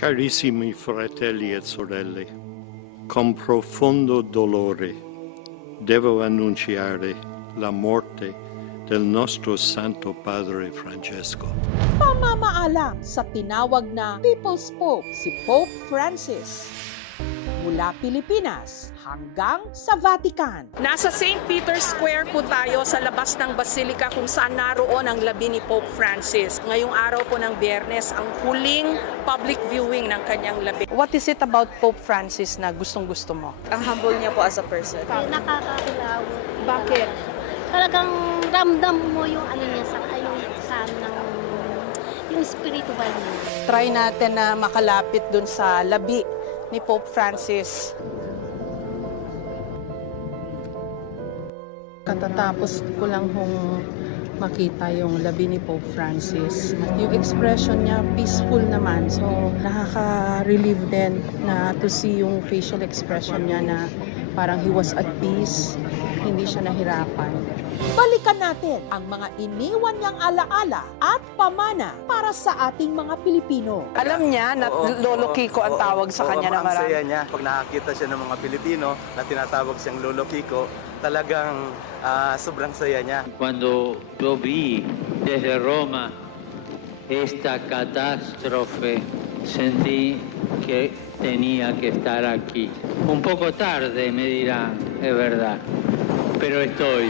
Carissimi fratelli e sorelle, con profondo dolore devo annunciare la morte del nostro Santo Padre Francesco. Pamamaalam sa tinawag na People's Pope, si Pope Francis. Mula Pilipinas hanggang sa Vatican. Nasa St. Peter's Square po tayo sa labas ng Basilica kung saan naroon ang labi ni Pope Francis. Ngayong araw po ng Biyernes, ang huling public viewing ng kanyang labi. What is it about Pope Francis na gustong-gusto mo? Ang humble niya po as a person. Nakakakilaw. Bakit? Talagang ramdam mo yung ano niya yung spiritual niya. Try natin na makalapit dun sa labi ni Pope Francis. Katatapos ko lang hong makita yung labi ni Pope Francis. Yung expression niya, peaceful naman. So, nakaka-relieve din na to see yung facial expression niya na parang he was at peace, hindi siya nahirapan. Balikan natin ang mga iniwan niyang alaala at pamana para sa ating mga Pilipino. Alam niya na Lolo Kiko ang tawag sa kanya na Ang marami. saya niya pag nakakita siya ng mga Pilipino na tinatawag siyang Lolo Kiko, talagang sobrang saya niya. Cuando yo vi desde Roma esta catástrofe, sentí que tenía que estar aquí. Un poco tarde, me dirán, es verdad, pero estoy.